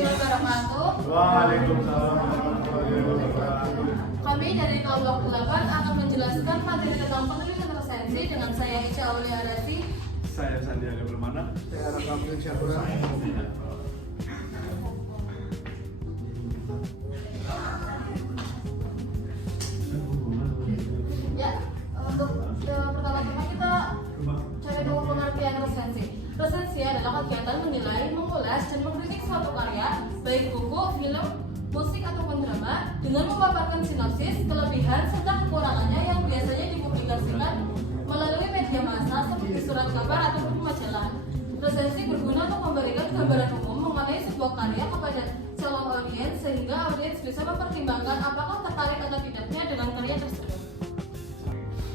warahmatullahi wabarakatuh. Waalaikumsalam warahmatullahi wabarakatuh. Kami dari kelompok 8 akan menjelaskan materi tentang penulisan resensi dengan saya Ica Aulia Arasi. Saya Sandiaga Permana. Saya Raka Syahura. Ya, untuk pertama-tama kita cari dulu pengertian resensi. Resensi adalah kegiatan menilai, mengulas, dan mengkritik suatu karya, baik buku, film, musik ataupun drama, dengan memaparkan sinopsis, kelebihan, serta kekurangannya yang biasanya dipublikasikan melalui media massa seperti surat kabar ataupun majalah. Resensi berguna untuk memberikan gambaran umum mengenai sebuah karya kepada calon audiens sehingga audiens bisa mempertimbangkan apakah tertarik atau tidaknya dengan karya tersebut.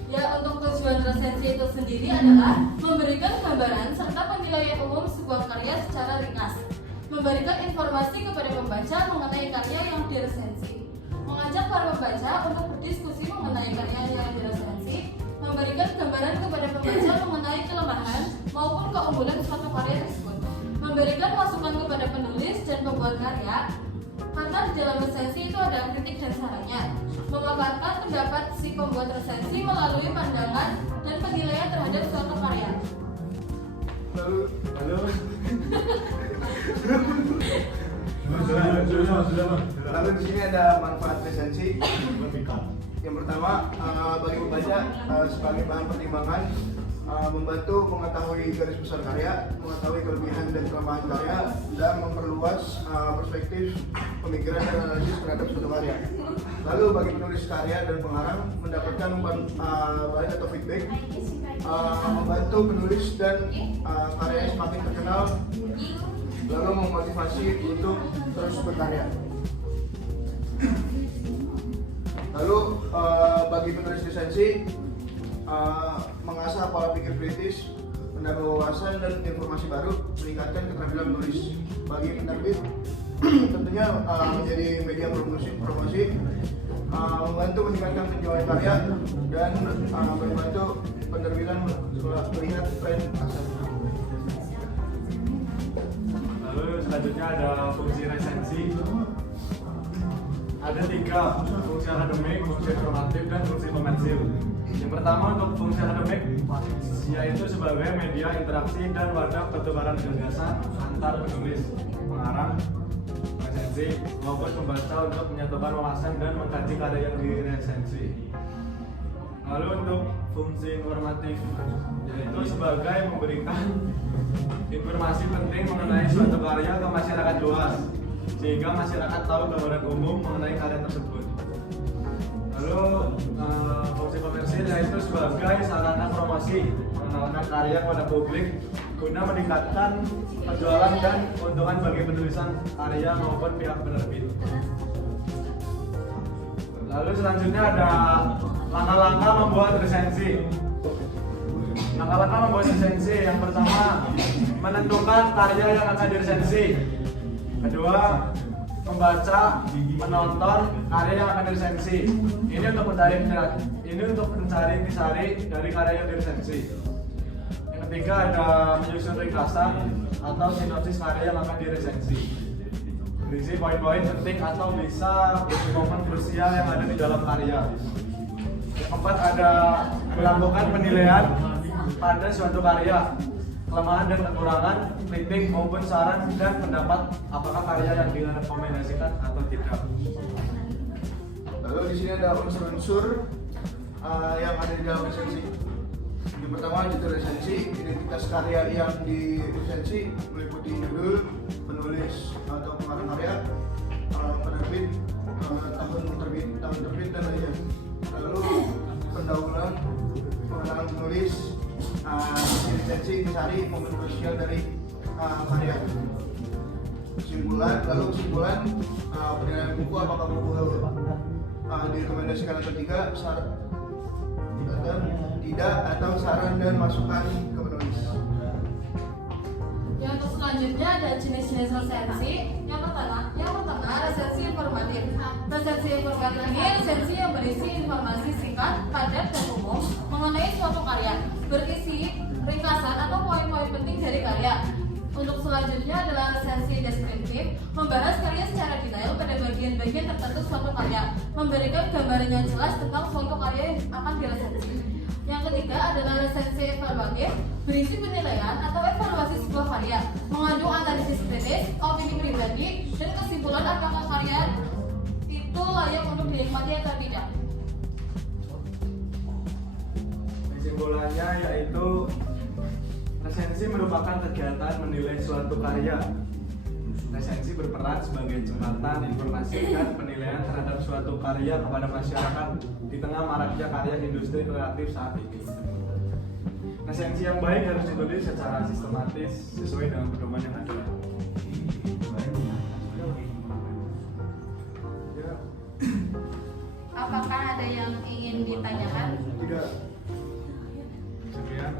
Ya, untuk tujuan resensi itu sendiri adalah memberikan gambaran serta penilaian umum sebuah karya secara ringkas, memberikan informasi kepada pembaca mengenai karya yang diresensi, mengajak para pembaca untuk berdiskusi mengenai karya yang diresensi, memberikan gambaran kepada pembaca mengenai kelemahan maupun keunggulan suatu karya tersebut, memberikan masukan kepada penulis dan pembuat karya, karena di dalam resensi itu ada kritik dan sarannya, memaparkan pendapat si pembuat resensi melalui pandangan dan penilaian terhadap suatu karya. Lalu di sini ada manfaat resensi. Yang pertama, bagi pembaca sebagai bahan pertimbangan, membantu mengetahui garis besar karya, mengetahui kelebihan dan kelemahan karya, dan memperluas perspektif pemikiran dan analisis terhadap suatu karya. Lalu bagi penulis karya dan pengarang mendapatkan bahan atau feedback, membantu penulis dan karya semakin terkenal, lalu memotivasi untuk terus berkarya. Lalu bagi penulis resensi, mengasah pola pikir kritis, menambah wawasan dan informasi baru, meningkatkan keterampilan menulis. Bagi penerbit, tentunya menjadi media promosi, membantu meningkatkan penjualan karya dan membantu penerbitan melihat tren pasar. Lalu selanjutnya ada fungsi resensi. Ada 3, fungsi akademik, fungsi informatif, dan fungsi komersil. Yang pertama untuk fungsi akademik, yaitu sebagai media interaksi dan wadah pertukaran gagasan antar penulis, pengarang, resensi maupun pembaca untuk menyatukan wawasan dan mengkaji karya yang diresensi. Lalu untuk fungsi informatif, yaitu sebagai memberikan informasi penting mengenai suatu karya ke masyarakat luas, sehingga masyarakat tahu gambaran umum mengenai karya tersebut. Lalu fungsi komersil yaitu sebagai sarana promosi, mengenalkan karya kepada publik guna meningkatkan penjualan dan keuntungan bagi penulisan karya maupun pihak penerbit. Lalu selanjutnya ada langkah-langkah membuat resensi. Langkah-langkah membuat resensi, yang pertama menentukan karya yang akan diresensi. Kedua, membaca, menonton karya yang akan diresensi. Ini untuk mencari intisari dari karya yang diresensi. Yang ketiga ada menyusun ringkasan atau sinopsis karya yang akan diresensi. Berisi poin-poin penting atau bisa berisi momen krusial yang ada di dalam karya. Yang keempat ada melakukan penilaian pada suatu karya, kelemahan dan kekurangan, kritik maupun saran dan pendapat apakah karya yang direkomendasikan atau tidak. Lalu di sini ada unsur-unsur yang ada di dalam resensi. Yang pertama itu resensi, identitas karya yang diresensi meliputi judul, penulis atau pengarang karya, penerbit, tahun terbit dan lainnya. Lalu pendahuluan, pengenalan penulis, resensi intisari momen krusial dari karya. Kesimpulan, penilaian buku apakah buku direkomendasikan atau tidak, atau saran dan masukan ke penulis. Ya, untuk selanjutnya ada jenis-jenis resensi. Yang pertama resensi informatif. Resensi informatif ini resensi yang berisi informasi singkat, padat, dan umum mengenai suatu karya, berisi ringkasan atau poin-poin penting dari karya. Untuk selanjutnya adalah resensi deskriptif, membahas karya, memberikan gambaran yang jelas tentang suatu karya yang akan diresensi. Yang ketiga adalah resensi evaluatif, berisi penilaian atau evaluasi sebuah karya, mengandung analisis kritis, opini pribadi, dan kesimpulan apakah karya itu layak untuk dinikmati atau tidak. Kesimpulannya yaitu resensi merupakan kegiatan menilai suatu karya. Resensi berperan sebagai jembatan informasi dan penilaian terhadap suatu karya kepada masyarakat di tengah maraknya karya industri kreatif saat ini. Resensi yang baik harus ditulis secara sistematis sesuai dengan pedoman yang ada. Apakah ada yang ingin ditanyakan? Tidak. Sekian.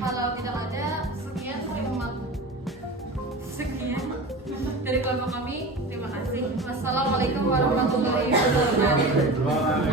Kalau tidak ada, sekian dari kelompok kami. Terima kasih. Wassalamualaikum warahmatullahi wabarakatuh.